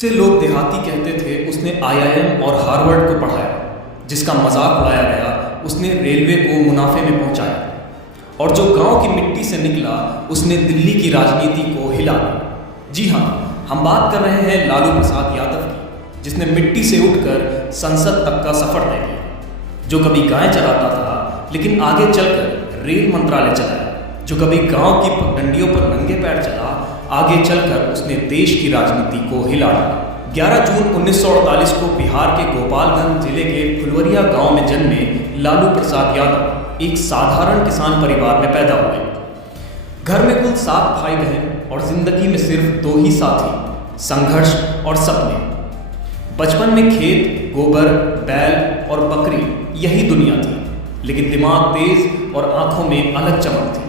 से लोग देहाती कहते थे उसने आईआईएम और हार्वर्ड को पढ़ाया, जिसका मजाक उड़ाया गया उसने रेलवे को मुनाफे में पहुंचाया, और जो गांव की मिट्टी से निकला उसने दिल्ली की राजनीति को हिला दिया। जी हाँ, हम बात कर रहे हैं लालू प्रसाद यादव की, जिसने मिट्टी से उठकर संसद तक का सफर तय किया, जो कभी गाय चराता था लेकिन आगे चलकर रेल मंत्रालय चलाया, जो कभी गांव की पगडंडियों पर नंगे पैर चला, आगे चलकर उसने देश की राजनीति को हिला दिया। 11 जून 1948 को बिहार के गोपालगंज जिले के फुलवरिया गांव में जन्मे लालू प्रसाद यादव एक साधारण किसान परिवार में पैदा हुए। घर में कुल 7 भाई बहन और जिंदगी में सिर्फ 2 ही साथी, संघर्ष और सपने। बचपन में खेत, गोबर, बैल और बकरी यही दुनिया थी, लेकिन दिमाग तेज और आंखों में अलग चमक थी।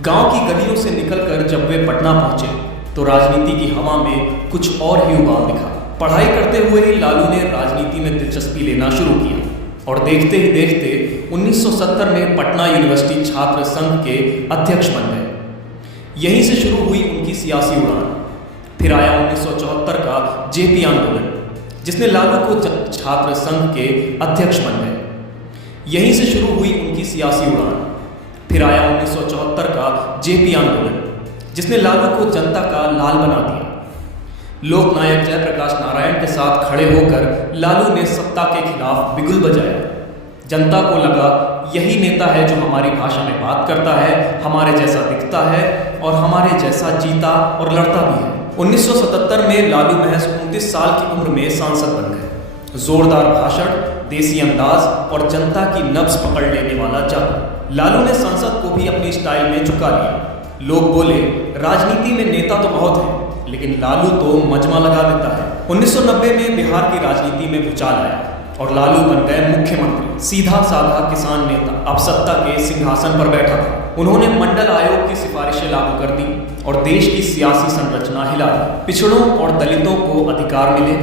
गांव की गलियों से निकलकर जब वे पटना पहुंचे तो राजनीति की हवा में कुछ और ही उबाल दिखा। पढ़ाई करते हुए ही लालू ने राजनीति में दिलचस्पी लेना शुरू किया और देखते ही देखते 1970 में पटना यूनिवर्सिटी छात्र संघ के अध्यक्ष बन गए। यहीं से शुरू हुई उनकी सियासी उड़ान। फिर आया 1974 का जेपी आंदोलन, जिसने लालू को छात्र संघ के अध्यक्ष बन गए। यहीं से शुरू हुई उनकी सियासी उड़ान। फिर आया 1974 का जेपी आंदोलन, जिसने लालू को जनता का लाल बना दिया। लोकनायक जयप्रकाश नारायण के साथ खड़े होकर लालू ने सत्ता के खिलाफ बिगुल बजाया। जनता को लगा यही नेता है जो हमारी भाषा में बात करता है, हमारे जैसा दिखता है और हमारे जैसा जीता और लड़ता भी है। 1977 में लालू महज 29 साल की उम्र में सांसद बन गए। जोरदार भाषण, देसी अंदाज और जनता की नब्ज पकड़ लेने वाला जब लालू ने संसद को भी अपनी स्टाइल में झुका लिया। लोग बोले, राजनीति में नेता तो बहुत है, लेकिन लालू तो मजमा लगा देता है। 1990 में बिहार की राजनीति में भूचाल आया और लालू बन गए मुख्यमंत्री। सीधा साधा किसान नेता अब सत्ता के सिंहासन पर बैठा था। उन्होंने मंडल आयोग की सिफारिशें लागू कर दी और देश की सियासी संरचना हिला दी। पिछड़ों और दलितों को अधिकार मिले।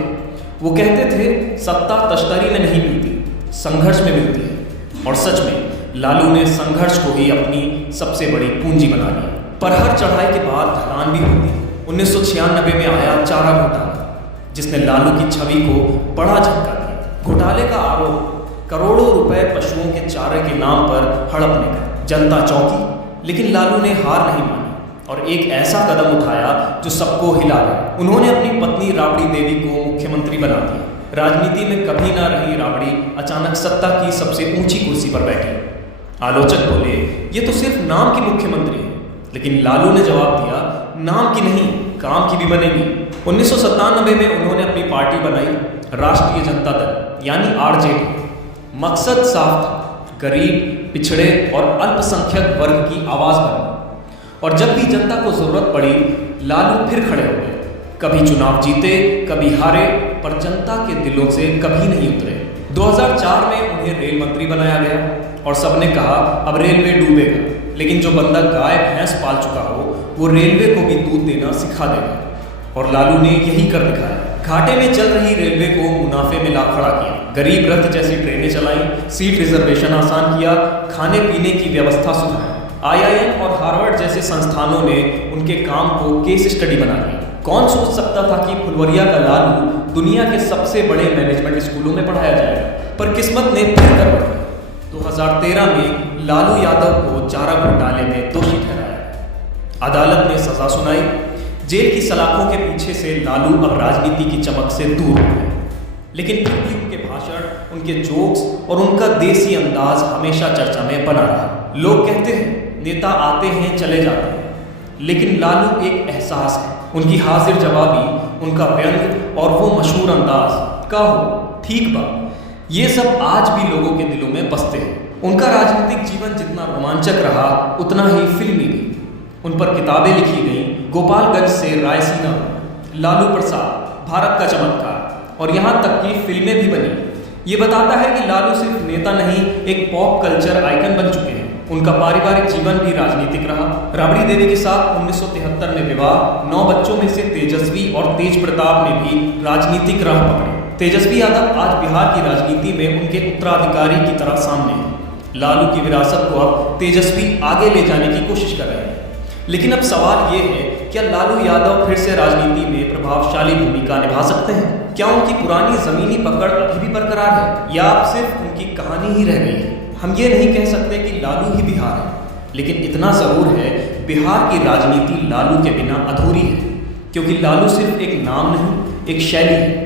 वो कहते थे, सत्ता तश्तरी में नहीं मिलती, संघर्ष में मिलती है। और सच में लालू ने संघर्ष को ही अपनी सबसे बड़ी पूंजी बना ली। पर हर चढ़ाई के बाद ढलान भी होती है। 1996 में आया चारा घोटाला, जिसने लालू की छवि को बड़ा झटका दिया। घोटाले का आरोप करोड़ों रुपए पशुओं के चारे के नाम पर हड़पने का। जनता चौंकी, लेकिन लालू ने हार नहीं मानी और एक ऐसा कदम उठाया जो सबको हिला गया। उन्होंने अपनी पत्नी राबड़ी देवी को मुख्यमंत्री बना दिया। राजनीति में कभी ना रही राबड़ी अचानक सत्ता की सबसे ऊंची कुर्सी पर बैठी। आलोचक बोले, ये तो सिर्फ नाम की मुख्यमंत्री है, लेकिन लालू ने जवाब दिया, नाम की नहीं, काम की भी बनेगी। 1997 में उन्होंने अपनी पार्टी बनाई, राष्ट्रीय जनता दल यानी आरजेडी। मकसद साफ था, गरीब, पिछड़े और अल्पसंख्यक वर्ग की आवाज बनना। और जब भी जनता को जरूरत पड़ी, लालू फिर खड़े हो गए। कभी चुनाव जीते, कभी हारे, पर जनता के दिलों से कभी नहीं उतरे। 2004 में उन्हें रेल मंत्री बनाया गया और सबने कहा अब रेलवे डूबेगा, लेकिन जो बंदा गाय भैंस पाल चुका हो वो रेलवे को भी दूध देना सिखा देगा। और लालू ने यही कर दिखाया। घाटे में चल रही रेलवे को मुनाफे में ला खड़ा किया। गरीब रथ जैसी ट्रेनें चलाई, सीट रिजर्वेशन आसान किया, खाने पीने की व्यवस्था सुधारी। आईआईएम और हार्वर्ड जैसे संस्थानों ने उनके काम को केस स्टडी बना दिया। कौन सोच सकता था कि फुलवरिया का लालू दुनिया के सबसे बड़े मैनेजमेंट स्कूलों में पढ़ाया जाएगा। पर किस्मत ने फिर करवट दी। 2013 में लालू यादव को चारा घोटाले में दोषी ठहराया। अदालत ने सजा सुनाई। जेल की सलाखों के पीछे से लालू अब राजनीति की चमक से दूर हो गए, लेकिन फिर भी उनके भाषण, उनके जोक्स और उनका देसी अंदाज हमेशा चर्चा में बना रहा। लोग कहते हैं नेता आते हैं चले जाते हैं, लेकिन लालू एक एहसास है। उनकी हाजिर जवाबी, उनका व्यंग और वो मशहूर अंदाज, कहो ठीक बा, ये सब आज भी लोगों के दिलों में बसते हैं। उनका राजनीतिक जीवन जितना रोमांचक रहा, उतना ही फिल्मी भी। उन पर किताबें लिखी गईं, गोपालगंज से रायसीना, लालू प्रसाद, भारत का चमत्कार, और यहाँ तक कि फिल्में भी बनी। ये बताता है कि लालू सिर्फ नेता नहीं, एक पॉप कल्चर आइकन बन चुके हैं। उनका पारिवारिक जीवन भी राजनीतिक रहा। राबड़ी देवी के साथ 1973 में विवाह। 9 बच्चों में से तेजस्वी और तेज प्रताप ने भी राजनीतिक राह पकड़ी। तेजस्वी यादव आज बिहार की राजनीति में उनके उत्तराधिकारी की तरह सामने हैं। लालू की विरासत को अब तेजस्वी आगे ले जाने की कोशिश कर रहे हैं। लेकिन अब सवाल ये है, क्या लालू यादव फिर से राजनीति में प्रभावशाली भूमिका निभा सकते हैं? क्या उनकी पुरानी जमीनी पकड़ अभी भी बरकरार है, या अब सिर्फ उनकी कहानी ही रह गई है? हम ये नहीं कह सकते कि लालू ही बिहार है, लेकिन इतना ज़रूर है, बिहार की राजनीति लालू के बिना अधूरी है, क्योंकि लालू सिर्फ एक नाम नहीं, एक शैली है।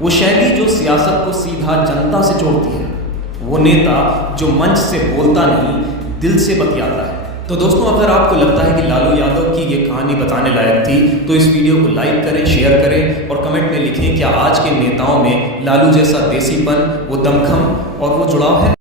वो शैली जो सियासत को सीधा जनता से जोड़ती है, वो नेता जो मंच से बोलता नहीं, दिल से बतियाता है। तो दोस्तों, अगर आपको लगता है कि लालू यादव की ये कहानी बताने लायक थी, तो इस वीडियो को लाइक करें, शेयर करें और कमेंट में लिखें, क्या आज के नेताओं में लालू जैसा देसीपन, वो दमखम और वो जुड़ाव है?